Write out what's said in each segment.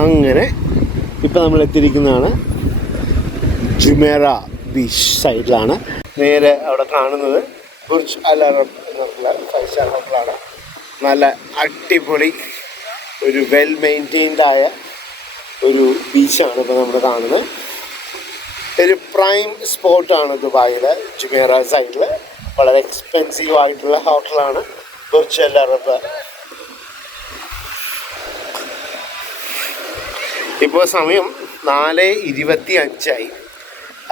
അങ്ങനെ ഇപ്പം നമ്മൾ എത്തിയിരിക്കുന്നതാണ് ജുമേറ ബീച്ച് സൈഡിലാണ്. നേരെ അവിടെ കാണുന്നത് ബുർജ് അൽ അറബ് എന്നുള്ള 5 സ്റ്റാർ ഹോട്ടലാണ്. നല്ല അടിപൊളി ഒരു വെൽ മെയിൻറ്റെയിൻഡായ ഒരു ബീച്ചാണ് ഇപ്പോൾ നമ്മൾ കാണുന്നത്. ഒരു പ്രൈം സ്പോട്ടാണ് ദുബായിലെ ജുമേറ സൈഡിൽ. വളരെ എക്സ്പെൻസീവ് ആയിട്ടുള്ള ഹോട്ടലാണ് ബുർജ് അൽ അറബ്. ഇപ്പോൾ സമയം 4:25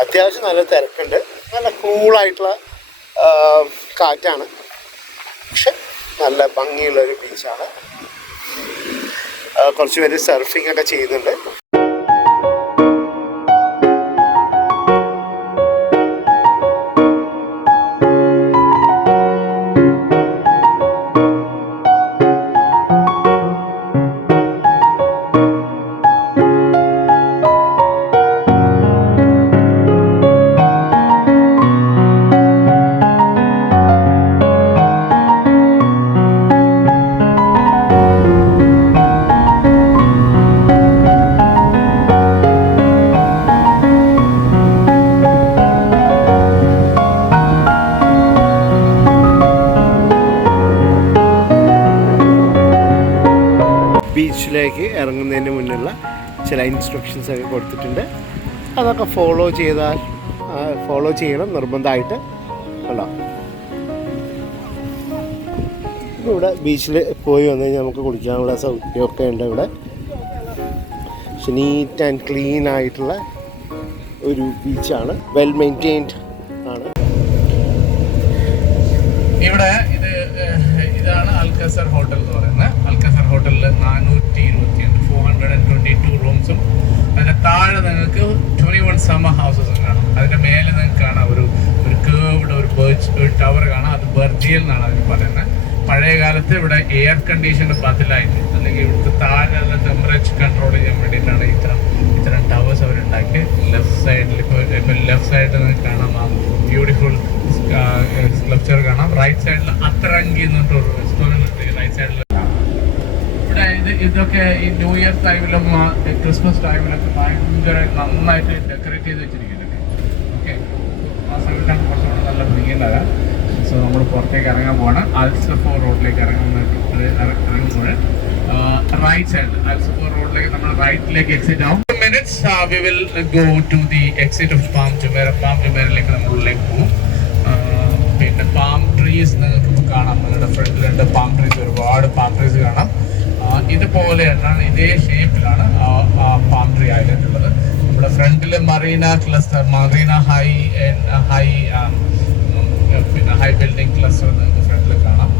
അത്യാവശ്യം നല്ല തിരക്കുണ്ട്. നല്ല കൂളായിട്ടുള്ള കാറ്റാണ്. പക്ഷെ നല്ല ഭംഗിയുള്ളൊരു ബീച്ചാണ്. കുറച്ച് പേര് സർഫിംഗ് ഒക്കെ ചെയ്യുന്നുണ്ട്. ബീച്ചിലേക്ക് ഇറങ്ങുന്നതിന് മുന്നുള്ള ചില ഇൻസ്ട്രക്ഷൻസ് ഒക്കെ കൊടുത്തിട്ടുണ്ട്. അതൊക്കെ ഫോളോ ചെയ്യണം നിർബന്ധമായിട്ട്. അല്ലോ, ഇവിടെ ബീച്ചിൽ പോയി വന്നു കഴിഞ്ഞാൽ നമുക്ക് കുളിക്കാനുള്ള സൗകര്യമൊക്കെ ഉണ്ട്. ഇവിടെ നീറ്റ് ആൻഡ് ക്ലീൻ ആയിട്ടുള്ള ഒരു ബീച്ചാണ്. വെൽ മെയിൻറ്റെയിൻഡ് ആണ്. ഇവിടെ ഇതാണ് അൽക്കസർ ഹോട്ടൽ എന്ന് പറയുന്നത്. അൽക്കസർ ഹോട്ടലിൽ 422 റൂംസും അതിൻ്റെ താഴെ നിങ്ങൾക്ക് 21 സമ്മർ ഹൗസസും കാണാം. അതിൻ്റെ മേലെ നിങ്ങൾക്ക് കാണാം ഒരു കേർവ്ഡ് ഒരു ടവർ കാണാം. അത് ബർജിയൽ എന്നാണ് അതിന് പറയുന്നത്. പഴയ കാലത്ത് ഇവിടെ എയർ കണ്ടീഷൻ ബദലായിട്ട് അല്ലെങ്കിൽ ഇവിടുത്തെ താഴെയുള്ള ടെമ്പറേച്ചർ കൺട്രോൾ ചെയ്യാൻ വേണ്ടിയിട്ടാണ് ഇത്തരം ടവേഴ്സ് അവരുണ്ടാക്കി. ലെഫ്റ്റ് സൈഡിൽ ഇപ്പോൾ ലെഫ്റ്റ് സൈഡിൽ നിങ്ങൾക്ക് കാണാം ആ ബ്യൂട്ടിഫുൾ സ്കൾപ്ചർ കാണാം. റൈറ്റ് സൈഡിൽ അത്തറങ്കി എന്നിട്ടൊരു റെസ്റ്റോറൻറ്റ് ഉണ്ട്. റൈറ്റ് സൈഡിൽ ഇവിടെ ഇതൊക്കെ ഈ ന്യൂ ഇയർ ടൈമിലും ക്രിസ്മസ് ടൈമിലൊക്കെ ഭയങ്കര നന്നായിട്ട് ഡെക്കറേറ്റ് ചെയ്ത് വെച്ചിരിക്കുന്നുണ്ട്. ഓക്കെ, ആ സമയത്താണ് കുറച്ചുകൂടെ നല്ല ഭംഗിയുണ്ടാകാം. സോ നമ്മൾ പുറത്തേക്ക് ഇറങ്ങാൻ പോവാണ്. അൽസഫോർ റോഡിലേക്ക് ഇറങ്ങുമ്പോൾ റൈറ്റ് സൈഡിൽ അൽസഫോർ റോഡിലേക്ക് നമ്മൾ റൈറ്റിലേക്ക് എക്സിറ്റ് ആവും. Minutes we will go to the exit of Palm Jumeirah. Palm ജുമേറയിലേക്ക് നമ്മൾ ഉള്ളിലേക്ക് പോകും. പിന്നെ പാം ട്രീസ് നിങ്ങൾക്ക് കാണാം. നിങ്ങളുടെ ഫ്രണ്ടിലുണ്ട് പാം ട്രീസ്, ഒരുപാട് പാം ട്രീസ് കാണാം. ഇതുപോലെയാണ്, ഇതേ ഷേപ്പിലാണ് പാം ട്രീ ഐലൻഡ് ഉള്ളത്. നമ്മുടെ ഫ്രണ്ടിൽ Marina cluster, Marina high building cluster നിങ്ങൾക്ക് ഫ്രണ്ടിൽ കാണാം.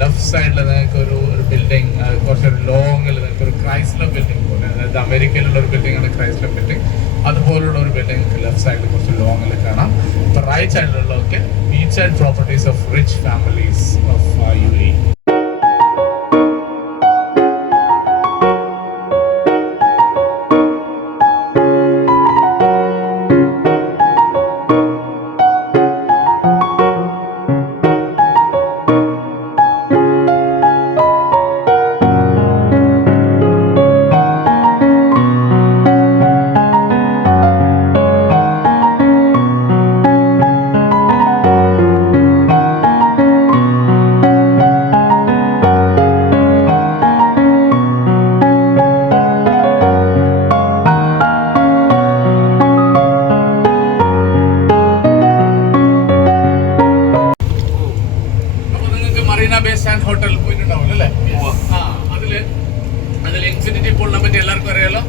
ലെഫ്റ്റ് സൈഡിൽ നിങ്ങൾക്ക് ഒരു ബിൽഡിംഗ്, കുറച്ചൊരു ലോങ്ങിൽ നിങ്ങൾക്ക് ഒരു ക്രൈസ്ലർ ബിൽഡിംഗ് പോലെ, അതായത് അമേരിക്കയിലുള്ള ഒരു ബിൽഡിംഗ് ആണ് ക്രൈസ്ലർ ബിൽഡിംഗ്. അതുപോലുള്ള ഒരു ബിൽഡിംഗ് നിങ്ങൾക്ക് ലെഫ്റ്റ് സൈഡിൽ കുറച്ച് ലോങ്ങിൽ കാണാം. ഇപ്പോൾ റൈറ്റ് സൈഡിലുള്ളതൊക്കെ beach side properties of rich families of UAE. Hotel പോയിട്ടുണ്ടാവും അല്ലേ? അതിൽ ഇൻഫിനിറ്റി പൂളിനെ പറ്റി എല്ലാവർക്കും അറിയാലോ.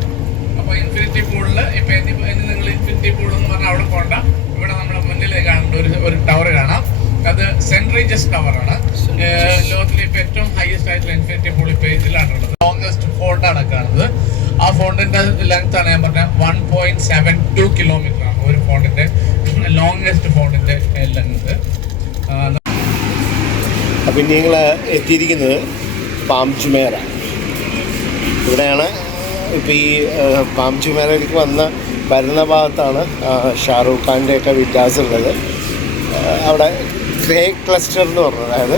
അപ്പോൾ ഇൻഫിനിറ്റി പൂളിൽ ഇപ്പൊ നിങ്ങൾ ഇൻഫിനിറ്റി പൂൾ എന്ന് പറഞ്ഞാൽ അവിടെ പോകണ്ട. ഇവിടെ നമ്മുടെ മുന്നിൽ കാണേണ്ട ഒരു ടവർ കാണാം. അത് സെന്റ് റീജസ് ടവറാണ്. ലോകത്തിലെ ഇപ്പൊ ഏറ്റവും ഹയസ്റ്റ് ആയിട്ടുള്ള ഇൻഫിനിറ്റി പൂൾ ഇപ്പൊ ഇതിലാണുള്ളത്. ലോങ്സ്റ്റ് ഫോണ്ടാണ് കാണുന്നത്. ആ ഫോണ്ടിന്റെ ലെങ്ത് ആണ് ഞാൻ പറഞ്ഞ 1.72 കിലോമീറ്റർ ആണ് ഒരു ഫോണ്ടിന്റെ ലോങ്സ്റ്റ് ഫോണ്ടിന്റെ ലെങ്ത്. അപ്പം ഞങ്ങൾ എത്തിയിരിക്കുന്നത് പാം ജുമേറ. ഇവിടെയാണ്. ഇപ്പോൾ ഈ പാം ജുമേറയിലേക്ക് വരുന്ന ഭാഗത്താണ് ഷാറൂഖ് ഖാൻ്റെ ഒക്കെ വില്ലാസ് ഉള്ളത്. അവിടെ ഗ്രേ ക്ലസ്റ്റർ എന്ന് പറഞ്ഞത്, അതായത്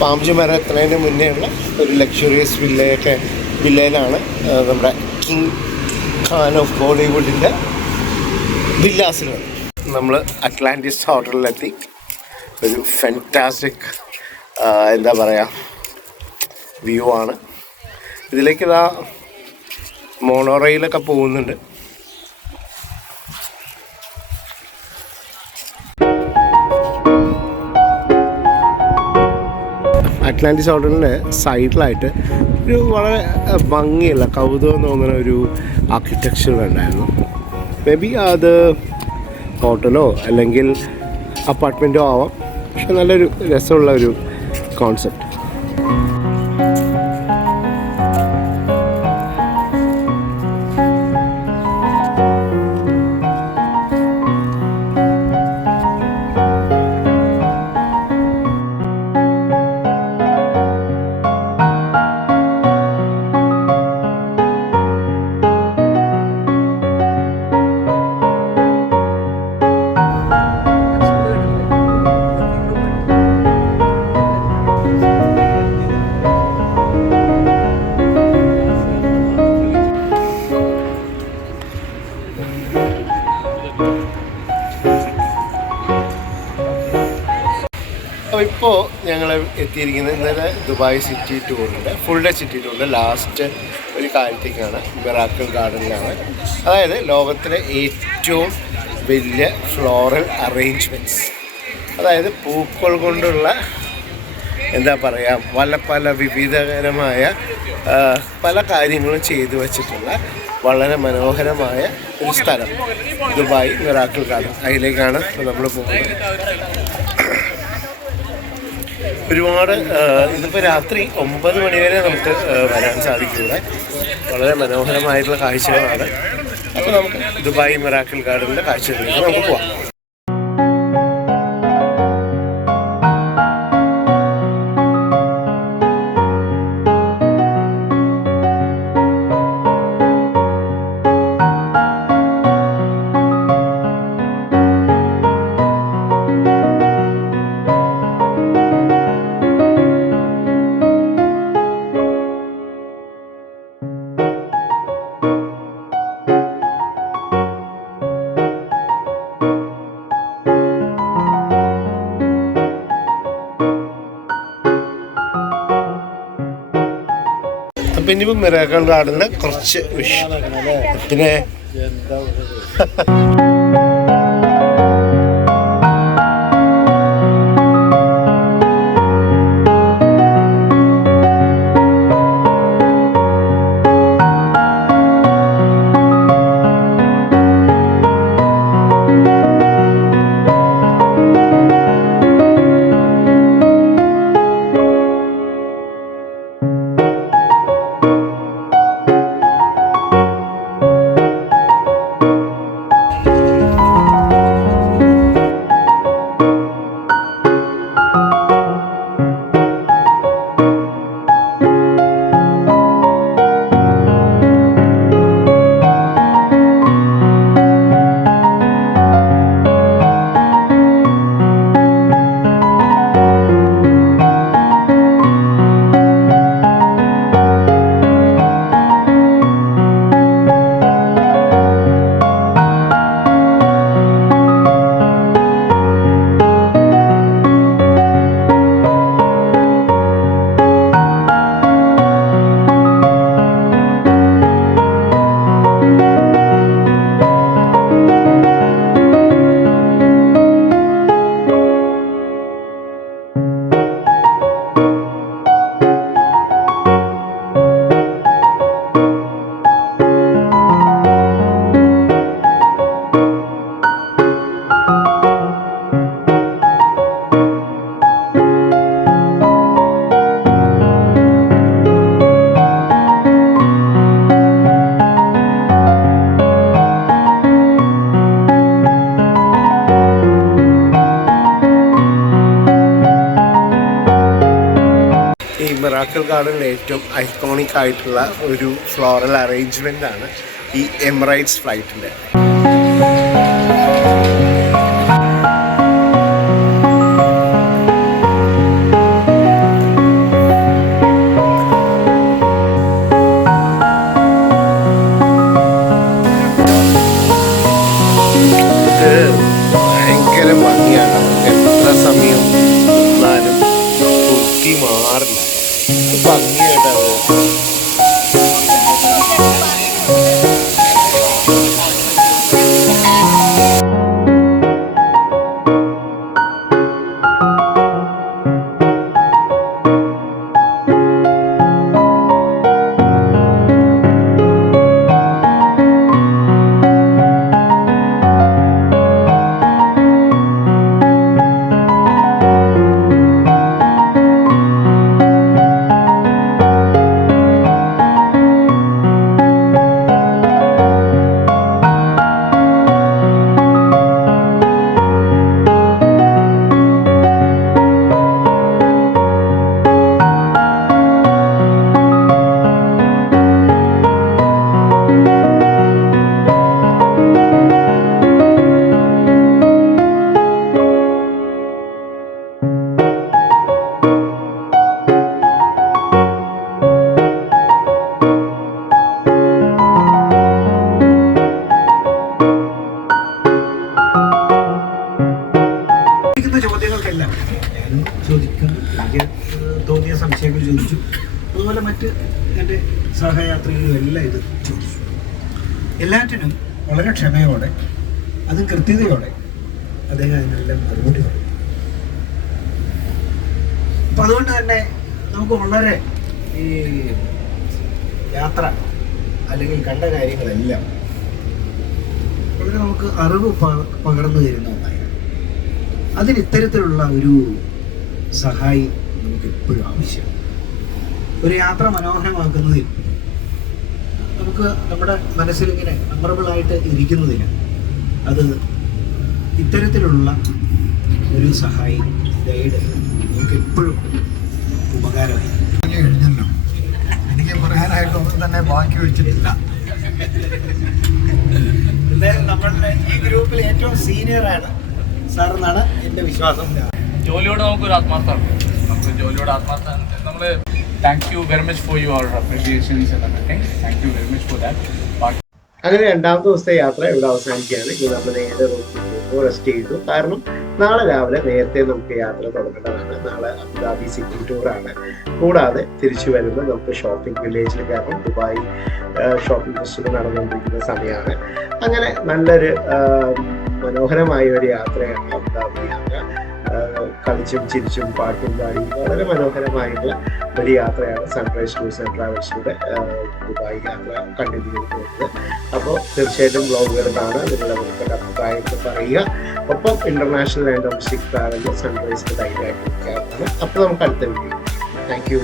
പാം ജുമേറ എത്തുന്നതിന് മുന്നേ ഉള്ള ഒരു ലക്ഷറിയസ് വില്ലയൊക്കെ വില്ലയിലാണ് നമ്മുടെ കിങ് ഖാൻ ഓഫ് ബോളിവുഡിൻ്റെ വില്ലാസിലാണ്. നമ്മൾ അറ്റ്ലാന്റിസ് ഹോട്ടലിലെത്തി. ഒരു ഫാന്റാസ്റ്റിക് എന്താ പറയുക വ്യൂ ആണ്. ഇതിലേക്ക് ഇതാ മോണോറെയിലൊക്കെ പോകുന്നുണ്ട്. അറ്റ്ലാന്റിസ് ഹോട്ടലിൻ്റെ സൈഡിലായിട്ട് ഒരു വളരെ ഭംഗിയുള്ള കൗതുകം തോന്നുന്ന ഒരു ആർക്കിടെക്ചർ ഉണ്ടായിരുന്നു. മേ ബി അത് ഹോട്ടലോ അല്ലെങ്കിൽ അപ്പാർട്ട്മെൻറ്റോ ആവാം. പക്ഷെ നല്ലൊരു രസമുള്ള ഒരു കോൺസെപ്റ്റ്. അപ്പോൾ ഇപ്പോൾ ഞങ്ങൾ എത്തിയിരിക്കുന്നത് ഇന്നലെ ദുബായ് സിറ്റി ടൂറിൻ്റെ ഫുൾ ഡേ സിറ്റി ടൂറിൻ്റെ ലാസ്റ്റ് ഒരു കാര്യത്തേക്കാണ്. മിറാക്കിൾ ഗാർഡനിലാണ്. അതായത് ലോകത്തിലെ ഏറ്റവും വലിയ ഫ്ലോറൽ അറേഞ്ച്മെൻറ്റ്സ്, അതായത് പൂക്കൾ കൊണ്ടുള്ള എന്താ പറയുക പല വിവിധകരമായ പല കാര്യങ്ങളും ചെയ്തു വച്ചിട്ടുള്ള വളരെ മനോഹരമായ ഒരു സ്ഥലം ദുബായ് മിറാക്കിൾ ഗാർഡൻ. അതിലേക്കാണ് നമ്മൾ പോകുന്നത്. ഒരുപാട് ഇതിപ്പോൾ രാത്രി 9 മണി വരെ നമുക്ക് വരാൻ സാധിക്കും. ഇവിടെ വളരെ മനോഹരമായിട്ടുള്ള കാഴ്ചകളാണ്. അപ്പോൾ നമുക്ക് ദുബായ് മിറാക്കിൾ ഗാർഡനിലെ കാഴ്ചകളിലേക്ക് നമുക്ക് പോവാം. അപ്പം ഇനിയിപ്പോൾ മിറാക്കിൾ ഗാർഡനിലെ കുറച്ച് പിന്നെ മിറാക്കിൾ ഗാർഡനിലെ ഏറ്റവും ഐക്കോണിക് ആയിട്ടുള്ള ഒരു ഫ്ലോറൽ അറേഞ്ച്മെൻ്റ് ആണ് ഈ എമിറേറ്റ്സ് ഫ്ലൈറ്റിൻ്റെ. മറ്റ് എൻ്റെ സഹയാത്രികളും എല്ലാം ഇത് ചോദിച്ചു. എല്ലാറ്റിനും വളരെ ക്ഷമയോടെ അതും കൃത്യതയോടെ അദ്ദേഹം അതിനെല്ലാം മറുപടി പറയും. അപ്പം അതുകൊണ്ട് തന്നെ നമുക്ക് വളരെ ഈ യാത്ര അല്ലെങ്കിൽ കണ്ട കാര്യങ്ങളെല്ലാം വളരെ നമുക്ക് അറിവ് പകർന്നു തരുന്ന ഒന്നായി. അതിന് ഇത്തരത്തിലുള്ള ഒരു സഹായി നമുക്ക് എപ്പോഴും ആവശ്യമാണ്. ഒരു യാത്ര മനോഹരമാക്കുന്നതിൽ നമുക്ക് നമ്മുടെ മനസ്സിലിങ്ങനെ മെമ്മറബിളായിട്ട് ഇരിക്കുന്നതിന് അത് ഇത്തരത്തിലുള്ള ഒരു സഹായി ഗൈഡ് നമുക്ക് എപ്പോഴും ഉപകാരമായി. കഴിഞ്ഞല്ലോ, എനിക്ക് പറയാനായിട്ടൊന്നും തന്നെ ബാക്കി വെച്ചിട്ടില്ല. എന്തായാലും നമ്മളുടെ ഈ ഗ്രൂപ്പിൽ ഏറ്റവും സീനിയറാണ് സാർ എന്നാണ് എൻ്റെ വിശ്വാസം. ജോലിയോട് നമുക്കൊരു ആത്മാർത്ഥമാണ്. നമുക്ക് ജോലിയോട് ആത്മാർത്ഥം നമ്മൾ thank you very much for your appreciations and everything. Thank you very much for that. അങ്ങനെ രണ്ടാമത്തെ ദിവസത്തെ യാത്ര ഇവിടെ അവസാനിക്കുകയാണ്. ഇനി നമ്മൾ നേരെ റെസ്റ്റ് ചെയ്തു. കാരണം നാളെ രാവിലെ നേരത്തെ നമുക്ക് യാത്ര തുടങ്ങേണ്ടതാണ്. നാളെ അബുദാബി സിറ്റി ടൂറാണ്. കൂടാതെ തിരിച്ചു വരുമ്പോൾ നമുക്ക് ഷോപ്പിംഗ് വില്ലേജിൽ കയറണം. ദുബായ് ഷോപ്പിംഗ് ഫെസ്റ്റിവൽ നടന്നുകൊണ്ടിരിക്കുന്ന സമയമാണ്. അങ്ങനെ നല്ലൊരു മനോഹരമായ ഒരു യാത്രയാണ് അബുദാബി യാത്ര. കളിച്ചും ചിരിച്ചും പാട്ടും പാടി വളരെ മനോഹരമായിട്ടുള്ള ഒരു യാത്രയാണ് സൺറൈസ് ടൂർസ് ആൻഡ് ട്രാവൽസിലൂടെ ദുബായ് യാത്ര കണ്ടിന്യൂ ചെയ്തിട്ടുള്ളത്. അപ്പോൾ തീർച്ചയായിട്ടും ബ്ലോഗുകൾ കാണുക, നിങ്ങളുടെ മുൻപ് അഭിപ്രായങ്ങൾ പറയുക. ഒപ്പം ഇന്റർനാഷണൽ ആൻഡ് ഡൊമസ്റ്റിക് ട്രാവലിൽ സൺറൈസിൽ ധൈര്യമായിട്ട് ഇരിക്കാവുന്നതാണ്. അപ്പോൾ നമുക്ക് അടുത്ത വീഡിയോ. Thank you.